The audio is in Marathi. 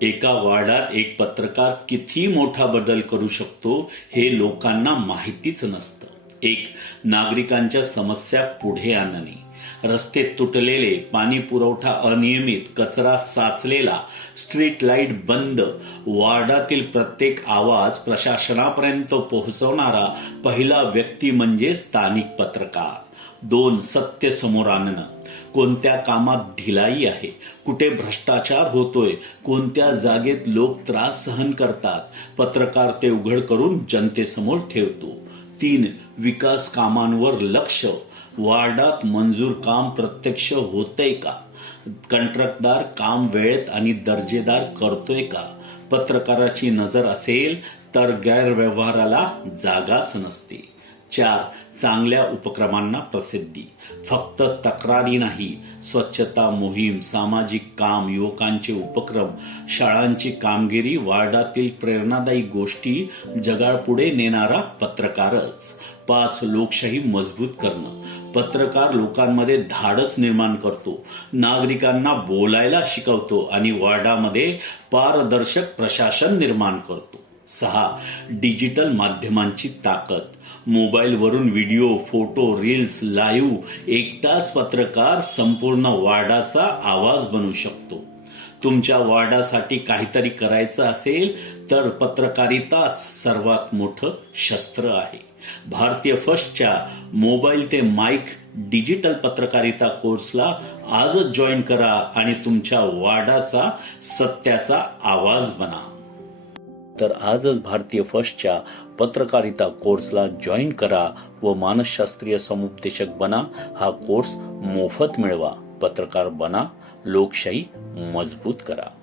एका वार्डात एक पत्रकार किती मोठा बदल करू शकतो हे लोकांना माहितीच नसतं. एक, नागरिकांच्या समस्या पुढे आणणे. रस्ते तुटलेले, पाणी पुरवठा अनियमित, कचरा साचलेला, स्ट्रीट लाईट बंद, वार्डातील प्रत्येक आवाज प्रशासनापर्यंत पोहोचवणारा पहिला व्यक्ती म्हणजे स्थानिक पत्रकार. दोन, सत्य समोर आणणं. कोणत्या कामात ढिलाई आहे, कुठे भ्रष्टाचार होतोय, कोणत्या जागेत लोक त्रास सहन करतात, पत्रकार ते उघड करून जनतेसमोर ठेवतो. तीन, विकास कामांवर लक्ष. वार्डात मंजूर काम प्रत्यक्ष होतंय का, कंत्राटदार काम वेळेत आणि दर्जेदार करतोय का. पत्रकाराची नजर असेल तर गैरव्यवहाराला जागाच नसते. चार, चांगल्या उपक्रमांना प्रसिद्धी. फक्त तक्रारी नाही, स्वच्छता मोहीम, सामाजिक काम, युवकांचे उपक्रम, शाळांची कामगिरी, वार्डातील प्रेरणादायी गोष्टी जगापुढे नेणारा पत्रकारच. पाच, लोकशाही मजबूत करणं. पत्रकार लोकांमध्ये धाडस निर्माण करतो, नागरिकांना बोलायला शिकवतो आणि वार्डामध्ये पारदर्शक प्रशासन निर्माण करतो. सहा, डिजिटल माध्यमांची ताकद. मोबाईलवरून व्हिडिओ, फोटो, रील्स, लाईव्ह एकटाच पत्रकार संपूर्ण वार्डाचा आवाज बनू शकतो. तुमच्या वार्डासाठी काहीतरी करायचं असेल तर पत्रकारिताच सर्वात मोठं शस्त्र आहे. भारतीय फर्स्टच्या मोबाईल ते माईक डिजिटल पत्रकारिता कोर्सला आजच जॉईन करा आणि तुमच्या वार्डाचा सत्याचा आवाज बना. तर आजच भारतीय फर्स्टच्या पत्रकारिता कोर्सला जॉईन करा व मानसशास्त्रीय समुपदेशक बना. हा कोर्स मोफत मिळवा. पत्रकार बना, लोकशाही मजबूत करा.